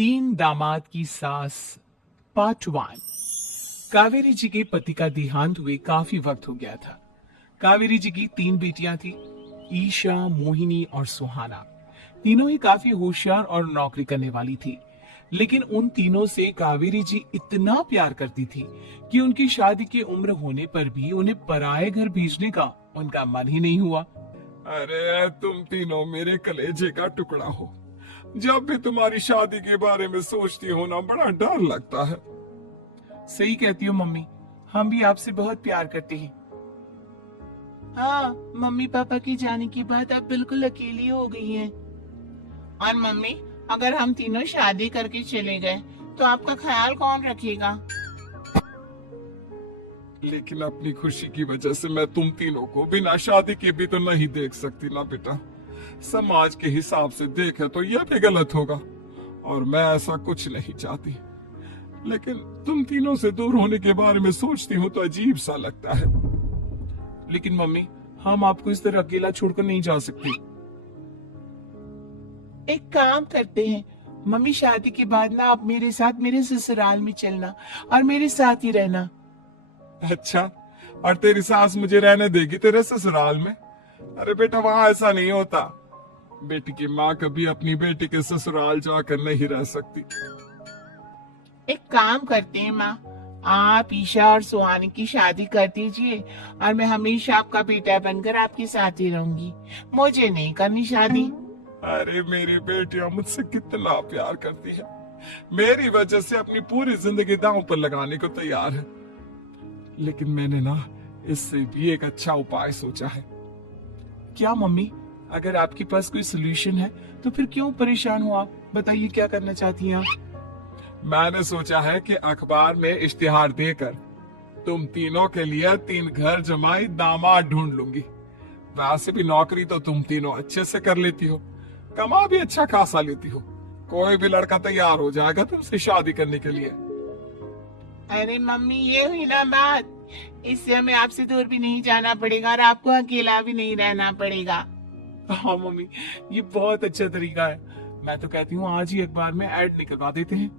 तीन दामाद की सास पार्ट 1। कावेरी जी के पति का देहांत हुए काफी वक्त हो गया था। कावेरी जी की 3 बेटियां थी, ईशा, मोहिनी और सुहाना। तीनों ही काफी होशियार और नौकरी करने वाली थी, लेकिन उन तीनों से कावेरी जी इतना प्यार करती थी कि उनकी शादी की उम्र होने पर भी उन्हें पराये घर भेजने का उनका मन ही नहीं हुआ। अरे तुम तीनों मेरे कलेजे का टुकड़ा हो। जब भी तुम्हारी शादी के बारे में सोचती हो ना, बड़ा डर लगता है। सही कहती हो मम्मी, हम भी आपसे बहुत प्यार करते हैं। हाँ, मम्मी पापा के जाने के बाद आप बिल्कुल अकेली हो गई हैं। और मम्मी, अगर हम तीनों शादी करके चले गए तो आपका ख्याल कौन रखेगा? लेकिन अपनी खुशी की वजह से मैं तुम तीनों को बिना शादी के भी तो नहीं देख सकती ना बेटा। समाज के हिसाब से देखे तो यह भी गलत होगा, और मैं ऐसा कुछ नहीं चाहती। लेकिन तुम तीनों से दूर होने के बारे में सोचती हूँ तो अजीब सा लगता है। लेकिन मम्मी, हम आपको इस तरह अकेला छोड़कर नहीं जा सकते। एक काम करते हैं मम्मी, शादी के बाद ना आप मेरे साथ मेरे ससुराल में चलना और मेरे साथ ही रहना। अच्छा, और तेरी सास मुझे रहने देगी तेरे ससुराल में? अरे बेटा, वहाँ ऐसा नहीं होता। बेटी की माँ कभी अपनी बेटी के ससुराल जाकर नहीं रह सकती। एक काम करते हैं माँ, आप ईशा और सुहानी की शादी कर दीजिए और मैं हमेशा आपका बेटा बनकर आपके साथ ही रहूंगी। मुझे नहीं करनी शादी। अरे मेरी बेटियां मुझसे कितना प्यार करती है, मेरी वजह से अपनी पूरी जिंदगी दांव पर लगाने को तैयार है। लेकिन मैंने ना इससे भी एक अच्छा उपाय सोचा है। क्या मम्मी? अगर आपके पास कोई सोल्यूशन है तो फिर क्यों परेशान हो आप? बताइए, क्या करना चाहती हैं आप? मैंने सोचा है कि अखबार में इश्तिहार देकर तुम तीनों के लिए 3 घर जमाई दामाद ढूंढ लूंगी। वैसे भी नौकरी तो तुम तीनों अच्छे से कर लेती हो, कमा भी अच्छा खासा लेती हो। कोई भी लड़का तैयार हो जाएगा तुमसे शादी करने के लिए। अरे मम्मी, ये हुई ना बात। इससे हमें आपसे दूर भी नहीं जाना पड़ेगा और आपको अकेला भी नहीं रहना पड़ेगा। हाँ मम्मी, ये बहुत अच्छा तरीका है। मैं तो कहती हूँ आज ही अखबार में ऐड निकलवा देते हैं।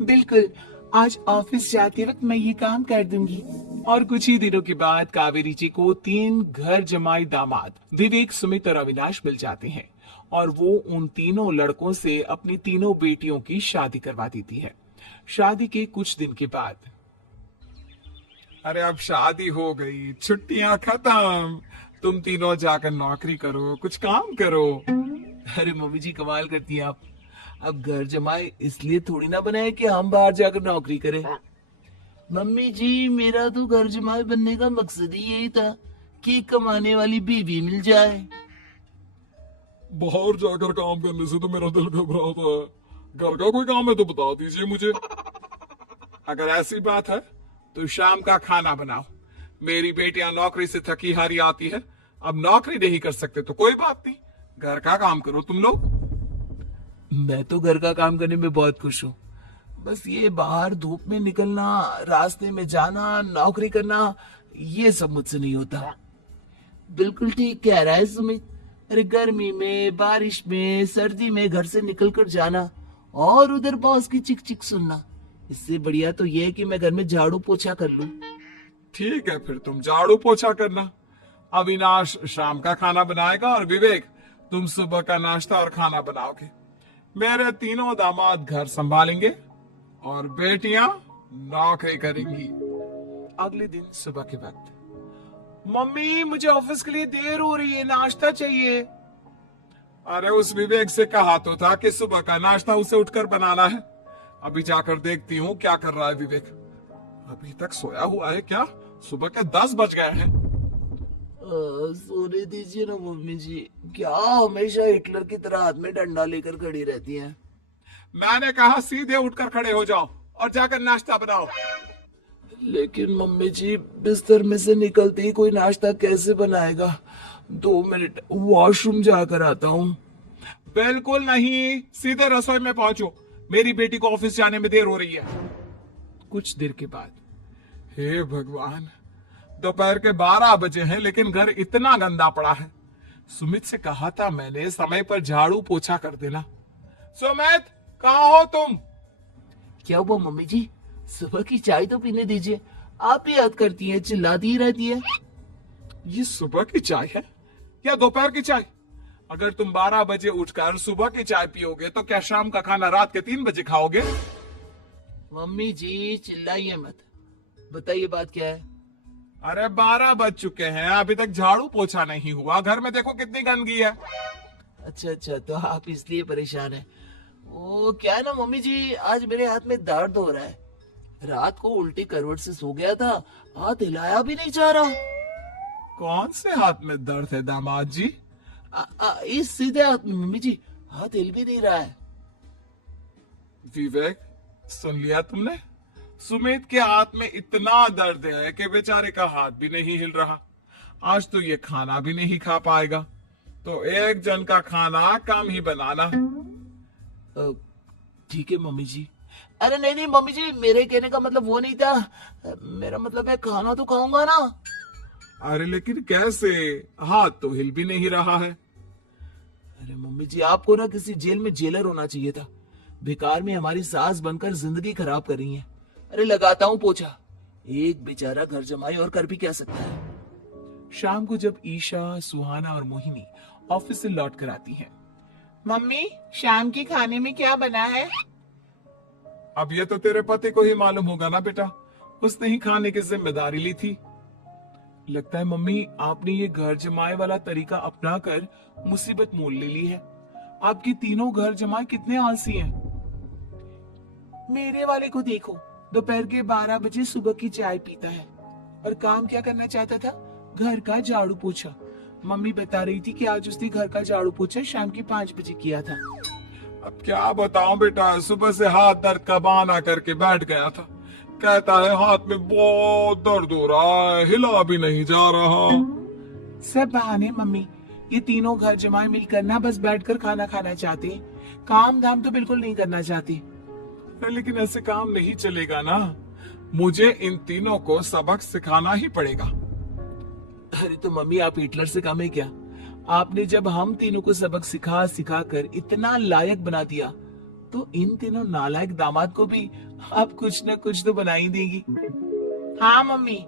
बिल्कुल, आज ऑफिस जाते वक्त मैं ये काम कर दूंगी। और कुछ ही दिनों के बाद कावेरी जी को 3 घर जमाई दामाद विवेक, सुमित और अविनाश मिल जाते हैं और वो उन तीनों लड़कों से अपनी तीनों बेटियों की शादी करवा देती है। शादी के कुछ दिन के बाद, अरे अब शादी हो गई, छुट्टियां खत्म, तुम तीनों जाकर नौकरी करो, कुछ काम करो। अरे मम्मी जी, कमाल करती हैं आप। अब घर जमाए इसलिए थोड़ी ना बनाए कि हम बाहर जाकर नौकरी करें। मम्मी जी, मेरा तो घर जमाई बनने का मकसद ही यही था कि कमाने वाली बीवी मिल जाए। बाहर जाकर काम करने से तो मेरा दिल घबराता है। घर का कोई काम है तो बता दीजिए मुझे। अगर ऐसी बात है तो शाम का खाना बनाओ। मेरी बेटियां नौकरी से थकी हारी आती है, अब नौकरी नहीं कर सकते तो कोई बात नहीं, घर का काम करो तुम लोग। मैं तो घर का काम करने में बहुत खुश हूँ। बस ये बाहर धूप में निकलना, रास्ते में जाना, नौकरी करना, ये सब मुझसे नहीं होता। बिल्कुल ठीक कह रहा है सुमित। अरे गर्मी में, बारिश में, सर्दी में घर से निकलकर जाना और उधर बॉस की चिक चिक सुनना, इससे बढ़िया तो ये है कि मैं घर में झाड़ू पोछा कर लूं। ठीक है, फिर तुम झाड़ू पोछा करना, अविनाश शाम का खाना बनाएगा और विवेक तुम सुबह का नाश्ता और खाना बनाओगे। मेरे तीनों दामाद घर संभालेंगे और बेटियां नौकरी करेंगी। अगले दिन सुबह के वक्त, मम्मी मुझे ऑफिस के लिए देर हो रही है, नाश्ता चाहिए। अरे उस विवेक से कहा तो था कि सुबह का नाश्ता उसे उठकर बनाना है। अभी जाकर देखती हूँ क्या कर रहा है विवेक। अभी तक सोया हुआ है क्या? सुबह के 10 बज गए हैं। सोने दीजिए ना मम्मी जी, क्या हमेशा हिटलर की तरह हाथ में डंडा लेकर खड़ी रहती हैं। मैंने कहा सीधे उठकर खड़े हो जाओ और जाकर नाश्ता बनाओ। लेकिन मम्मी जी, बिस्तर में से निकलते ही कोई नाश्ता कैसे बनाएगा? 2 मिनट वॉशरूम जाकर आता हूँ। बिल्कुल नहीं, सीधे रसोई में पहुंचो, मेरी बेटी को ऑफिस जाने में देर हो रही है। कुछ देर के बाद, हे भगवान, दोपहर के 12 बजे हैं लेकिन घर इतना गंदा पड़ा है। सुमित से कहा था मैंने समय पर झाड़ू पोछा कर देना। सुमित, कहाँ हो तुम? क्या हुआ मम्मी जी? सुबह की चाय तो पीने दीजिए, आप ही याद करती हैं, चिल्लाती ही रहती है। ये सुबह की चाय है या दोपहर की चाय? अगर तुम 12 बजे उठकर सुबह की चाय पियोगे तो क्या शाम का खाना रात के 3 बजे खाओगे? मम्मी जी चिल्लाइए मत, बताइए बात क्या है। अरे 12 बज चुके हैं, अभी तक झाड़ू पोछा नहीं हुआ, घर में देखो कितनी गंदगी है। अच्छा अच्छा, तो आप इसलिए परेशान हैं। वो क्या है ना मम्मी जी, आज मेरे हाथ में दर्द हो रहा है। रात को उल्टी करवट से सो गया था, हाथ हिलाया भी नहीं जा रहा। कौन से हाथ में दर्द है दामाद जी? इस सीधे हाथ में मम्मी जी, हाथ हिल भी नहीं रहा है। विवेक, सुन लिया तुमने? सुमित के हाथ में इतना दर्द है कि बेचारे का हाथ भी नहीं हिल रहा। आज तो ये खाना भी नहीं खा पाएगा, तो एक जन का खाना कम ही बनाना। ठीक है मम्मी जी। अरे नहीं नहीं मम्मी जी, मेरे कहने का मतलब वो नहीं था, मेरा मतलब है खाना तो खाऊंगा ना। अरे लेकिन कैसे? हाथ तो हिल भी नहीं रहा है। अरे मम्मी जी, आपको ना किसी जेल में जेलर होना चाहिए था। बेकार में हमारी सास बनकर जिंदगी खराब कर रही है। अरे लगाता हूँ पोछा, एक बेचारा घर जमाई और कर भी क्या सकता है। शाम को जब ईशा, सुहाना और मोहिनी ऑफिस से लौट कर आती हैं, मम्मी शाम के खाने में क्या बना है? अब ये तो तेरे पति को ही मालूम होगा ना बेटा, उसने ही खाने की जिम्मेदारी ली थी। लगता है मम्मी आपने ये घर जमाए वाला तरीका अपना कर मुसीबत मोल ले ली है। आपके तीनों घर जमाए कितने आलसी हैं। मेरे वाले को देखो, दोपहर के 12 बजे सुबह की चाय पीता है और काम क्या करना चाहता था? घर का झाड़ू पोछा। मम्मी बता रही थी कि आज उसने घर का झाड़ू पोछा शाम के 5 बजे किया था। अब क्या बताऊं बेटा, सुबह से हाथ दर्द का बहाना करके बैठ गया था। कहता है हाथ में बहुत दर्द हो रहा है, हिला भी नहीं जा रहा। सब बहाने मम्मी, ये तीनों घर जमाए मिलकर ना बस बैठकर खाना खाना चाहते, काम धाम तो बिल्कुल नहीं करना चाहते। लेकिन ऐसे काम नहीं चलेगा ना, मुझे इन तीनों को सबक सिखाना ही पड़ेगा। अरे तो मम्मी आप हिटलर से कम है क्या? आपने जब हम तीनों को सबक सिखा सिखा कर इतना लायक बना दिया, तो इन तीनों नालायक दामाद को भी आप कुछ न कुछ तो बना ही देंगी। हाँ मम्मी,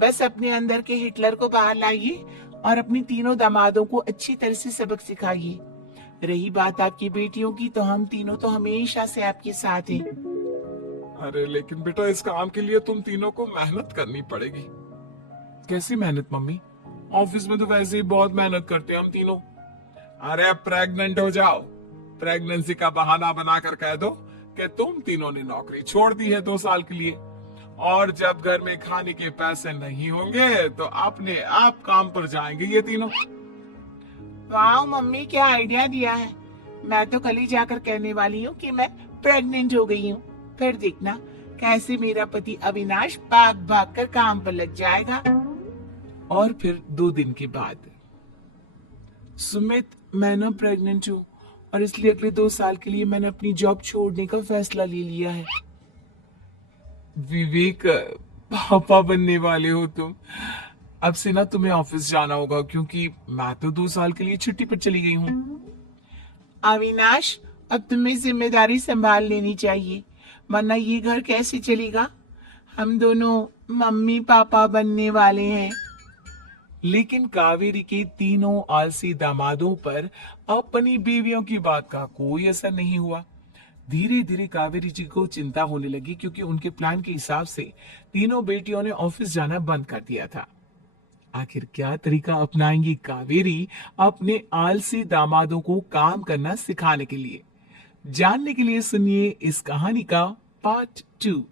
बस अपने अंदर के हिटलर को बाहर लाइए और अपनी तीनों दामादों को अच्छी तरह से सबक सिखाइए। रही बात आपकी बेटियों की, तो हम तीनों तो हमेशा से आपके साथ हैं। अरे लेकिन बेटा, इस काम के लिए तुम तीनों को मेहनत करनी पड़ेगी। कैसी मेहनत मम्मी? ऑफिस में तो वैसे ही बहुत मेहनत करते हैं हम तीनों। अरे प्रेग्नेंट हो जाओ, प्रेगनेंसी का बहाना बनाकर कह दो कि तुम तीनों ने नौकरी छोड़ दी है 2 साल के लिए, और जब घर में खाने के पैसे नहीं होंगे तो अपने आप काम पर जाएंगे ये तीनों। वाह मम्मी, क्या आइडिया दिया है। मैं तो कल ही जाकर कहने वाली हूँ कि मैं प्रेग्नेंट हो गई हूँ। फिर देखना कैसे मेरा पति अविनाश भाग भाग कर काम पर लग जाएगा। और फिर 2 दिन के बाद, सुमित मैं ना प्रेग्नेंट हूँ और इसलिए अगले 2 साल के लिए मैंने अपनी जॉब छोड़ने का फैसला ले लिया है। विवेक, पापा बनने वाले हो तुम। अब से ना तुम्हें ऑफिस जाना होगा, क्योंकि मैं तो 2 साल के लिए छुट्टी पर चली गई हूँ। अविनाश, अब तुम्हें जिम्मेदारी संभाल लेनी चाहिए, वरना ये घर कैसे चलेगा। हम दोनों मम्मी पापा बनने वाले हैं। लेकिन कावेरी के तीनों आलसी दामादों पर अपनी बीवियों की बात का कोई असर नहीं हुआ। धीरे धीरे कावेरी जी को चिंता होने लगी, क्योंकि उनके प्लान के हिसाब से तीनों बेटियों ने ऑफिस जाना बंद कर दिया था। आखिर क्या तरीका अपनाएंगी कावेरी अपने आलसी दामादों को काम करना सिखाने के लिए? जानने के लिए सुनिए इस कहानी का पार्ट 2।